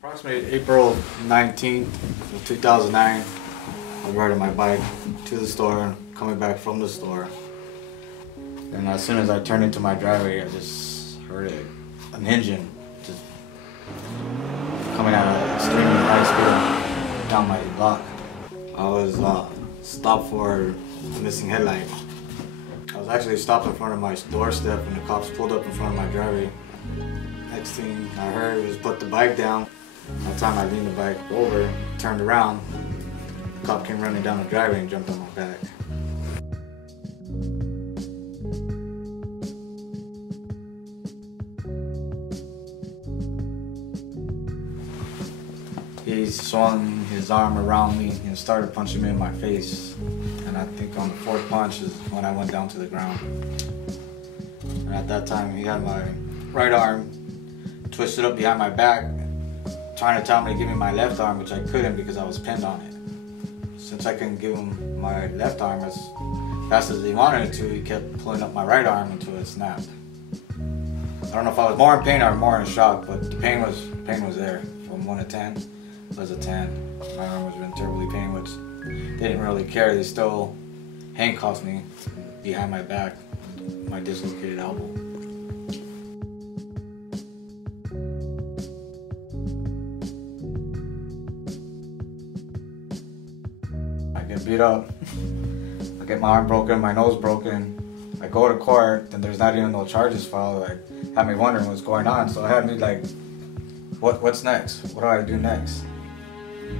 Approximately April 19th of 2009, I was riding my bike to the store, coming back from the store. And as soon as I turned into my driveway, I just heard an engine just coming at an extremely high speed down my block. I was stopped for a missing headlight. I was actually stopped in front of my doorstep and the cops pulled up in front of my driveway. Next thing I heard was put the bike down. By the time I leaned the bike over, turned around, the cop came running down the driveway and jumped on my back. He swung his arm around me and started punching me in my face. And I think on the fourth punch is when I went down to the ground. And at that time he had my right arm twisted up behind my back, trying to tell me to give me my left arm, which I couldn't because I was pinned on it. Since I couldn't give him my left arm as fast as he wanted to, he kept pulling up my right arm until it snapped. I don't know if I was more in pain or more in shock, but the pain was there. From 1 to 10, it was a 10. My arm was in terribly pain, which they didn't really care. They still handcuffed me behind my back, my dislocated elbow. I get beat up, I get my arm broken, my nose broken. I go to court and there's not even no charges filed. Like, had me wondering what's going on. So I had me like, what's next? What do I do next?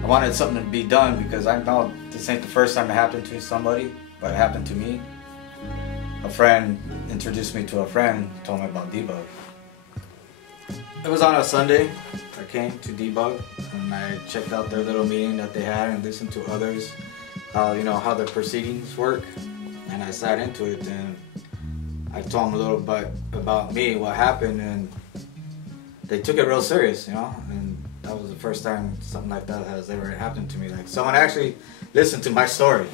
I wanted something to be done because I know this ain't the first time it happened to somebody, but it happened to me. A friend introduced me to a friend, told me about Debug. It was on a Sunday. I came to Debug and I checked out their little meeting that they had and listened to others, how their proceedings work. And I sat into it and I told them a little bit about me, what happened, and they took it real serious, and that was the first time something like that has ever happened to me. Like, someone actually listened to my story.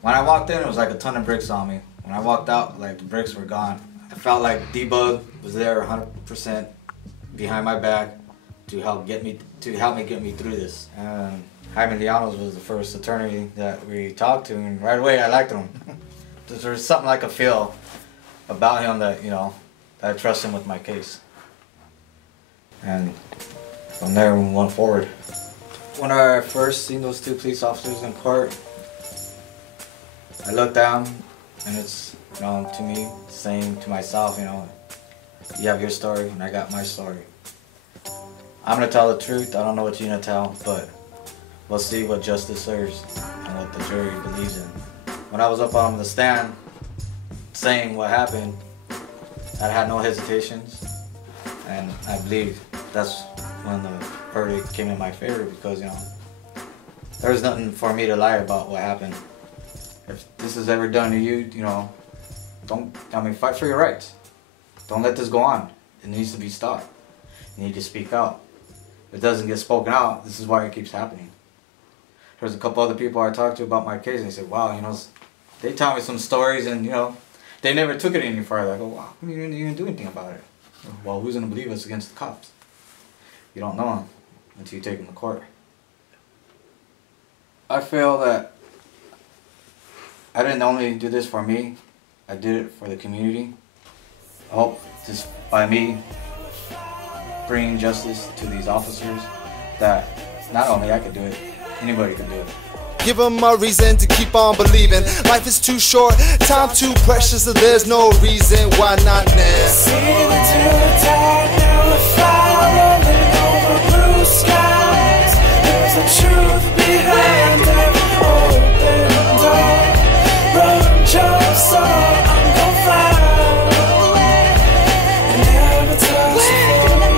When I walked in, it was like a ton of bricks on me. When I walked out, like, the bricks were gone. I felt like Debug was there 100% behind my back to help me get me through this. And Jaime Llanos was the first attorney that we talked to, and right away I liked him. There's something like a feel about him that, that I trust him with my case. And from there we went forward. When I first seen those two police officers in court, I looked down and it's, to me, saying to myself, you have your story and I got my story. I'm gonna tell the truth. I don't know what you're gonna tell, but we'll see what justice serves and what the jury believes in. When I was up on the stand saying what happened, I had no hesitations, and I believe that's when the verdict came in my favor because, there was nothing for me to lie about what happened. If this is ever done to you, fight for your rights. Don't let this go on. It needs to be stopped. You need to speak out. If it doesn't get spoken out, this is why it keeps happening. There's a couple other people I talked to about my case and they said, wow, they tell me some stories and, they never took it any further. I go, wow, you didn't even do anything about it. Well, who's going to believe us against the cops? You don't know them until you take them to court. I feel that I didn't only do this for me, I did it for the community. I hope just by me bringing justice to these officers that not only I could do it, anybody can do it. Give them a reason to keep on believing. Life is too short, time too precious, so there's no reason why not now. Sailing to the tide, now we're flying over blue skies. There's a truth behind every open door. Run just so I'm gonna fly and never touch the floor.